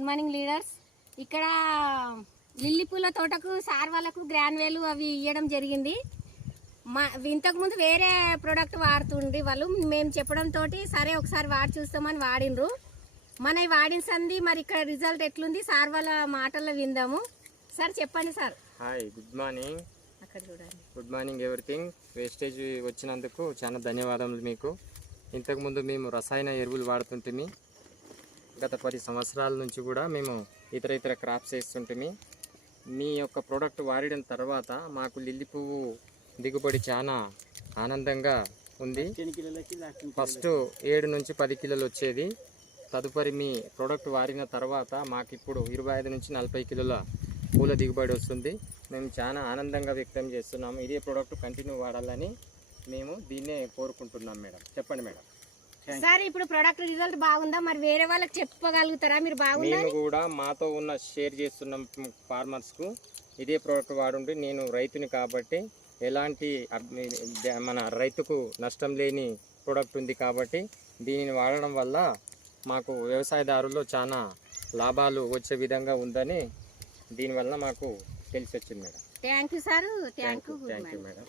Good morning leaders. ఇక్కడ lily పూల తోటకు సార్ వాళ్ళకు గ్రాన్వేలు అవి ఇవ్వడం జరిగింది. ఇంతకుముందు వేరే ప్రోడక్ట్ వాడుతుండ్రి వాళ్ళు. మేము చెప్పడంతో సరే ఒకసారి వాడి చూస్తామని వాడినరు. మన వాడిన సంది మరి ఇక్కడ రిజల్ట్ ఎట్లుంది సార్ వాళ్ళ మాటల్లో విందాము. సార్ చెప్పండి సార్. Hi, good morning. అక్కడ చూడండి. Good morning everything. వేస్టేజ్ వచ్చినందుకు చాలా ధన్యవాదములు మీకు. ఇంతకుముందు మేము రసాయన ఎరువులు వాడుతుంటిమి. గత 10 సంవత్సరాల నుంచి కూడా మేము ఇతర క్రాప్స్ వేస్తుంటిమి. మీ యొక్క ప్రోడక్ట్ వాడడం తర్వాత మాకు లిల్లీ పువ్వు దిగుబడి చాలా ఆనందంగా ఉంది. ఫస్ట్ 7 నుంచి 10 కిలోలు వచ్చేది. తదుపరి మీ ప్రోడక్ట్ వాడిన తర్వాత మాకు ఇప్పుడు 25 నుంచి 40 కిలోల పూల దిగుబడి వస్తుంది. మేము చాలా ఆనందంగా వ్యక్తం చేస్తున్నాము. ఇదే ప్రోడక్ట్ కంటిన్యూ వాడాలని మేము దీన్నే కోరుకుంటున్నాం మేడం. చెప్పండి మేడం. సార్ ఇప్పుడు ప్రొడక్ట్ రిజల్ట్ బాగుందా? మరి వేరే వాళ్ళకి చెప్పగలుగుతారా మీరు బాగుందా? మేము కూడా మాతో ఉన్న షేర్ చేస్తున్నాం ఫార్మర్స్కు. ఇదే ప్రోడక్ట్ వాడుంటే నేను రైతుని కాబట్టి ఎలాంటి మన రైతుకు నష్టం లేని ప్రోడక్ట్ ఉంది కాబట్టి దీనిని వాడడం వల్ల మాకు వ్యవసాయదారుల్లో చాలా లాభాలు వచ్చే విధంగా ఉందని దీనివల్ల మాకు తెలిసి వచ్చింది madam. Thank you sir. Thank you madam.